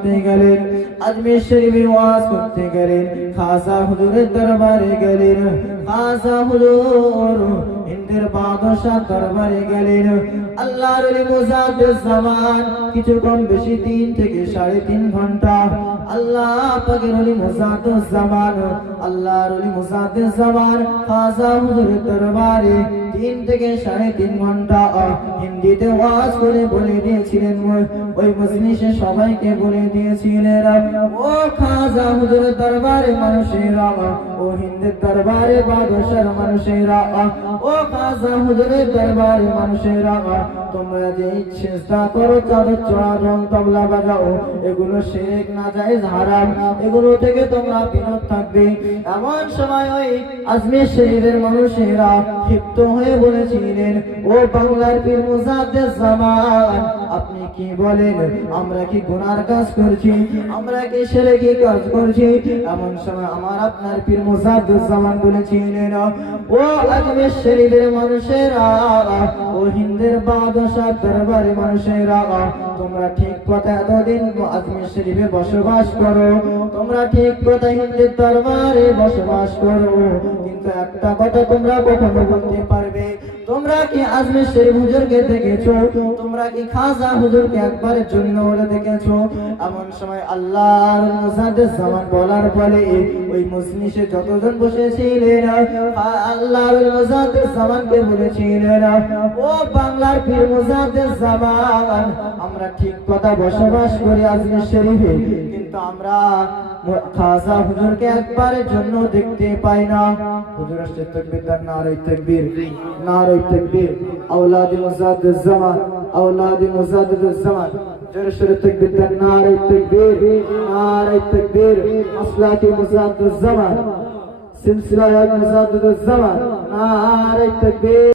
করতে গেলেন, আজমির শরীফে ওয়াজ করতে গেলেন, খাজা হুজুরের দরবারে গেলেন। খাজা হুজুর হিন্দের বাদশাহ দরবারে গেলেন। আল্লাহর ওলি মুজাদ্দিদ জামান কিছুক্ষণ বেশি 3 থেকে 3.5 ঘন্টা আল্লাহ পাকের ওলি মুজাদ্দিদ জামান, আল্লাহর ওলি মুজাদ্দিদ জামান খাজা হুজুরের দরবারে 3 থেকে 3.5 ঘন্টা হিন্দিতে ওয়াজ করে বলে দিয়েছিলেন। ওই মজলিসে সবাইকে বলে দিয়েছিলেন, ও খাজা হুজুরের দরবারে মানুষেরা, ও হিন্দের দরবারে বাদশার মানুষেরা, ও খাজা হুজুরের দরবারে মানুষেরা, তোমরা যে চেষ্টা করো চাদর চড়ানো তবলা বাজাও, এগুলো শিরক নাজায়েজ হারাম, এগুলো থেকে তোমরা বিরত থাকবে। এমন সময় ওই আজমির শরীফের মানুষেরা ক্ষিপ্ত হয়ে বলেছিলেন, ও বাংলার পীর মুজাদ্দিদ জামান, আপনি কি বলেন? আমরা কি গুনার কাজ করছি? আমরা কি শিরকি কাজ করছি? এমন সময় আমার আপনার পীর মুজাদ্দিদ জামান বলেছিলেন, ও আজমির শরীফের মানুষেরা, ও হিন্দের বাদশাহ দরবারে মানুষেরা, তোমরা ঠিক কথা এতদিন আজমির শরীফে বসবাস করো, তোমরা ঠিক কথা হিন্দের দরবারে বসবাস করো, কিন্তু একটা কথা তোমরা কখনো বলতে পারবে, তোমরা কি আজমির শরীফ হুজুরকে দেখেছো? তোমরা কি খাজা হুজুরকে একবারের জন্য বলে দেখেছো? এমন সময় আল্লাহর মুজাদ্দিদ জামান বলার ফলে ওই মজলিসে যতজন বসেছিলেন আল্লাহর মুজাদ্দিদ জামানকে বলেছিলেন, ও বাংলার পীর মুজাদ্দিদ জামান, আমরা ঠিক কথা বসবাস করি আজমির শরীফে, কিন্তু আমরা খাজা হুজুরকে একবারের জন্য দেখতে পাই না। হুজুর আসছে তাকবীর, নারে তাকবীর, নারে তাকবীর, আওলাদ মুজাদ্দিদ জামান, আওলাদ মুজাদ্দিদ জামান, জোরে সোরে তাকবীর, নারে তাকবীর, নারে তাকবীর, মাসলাকি মুজাদ্দিদ জামান, সিলসিলা মুজাদ্দিদ জামান, নারে তাকবীর।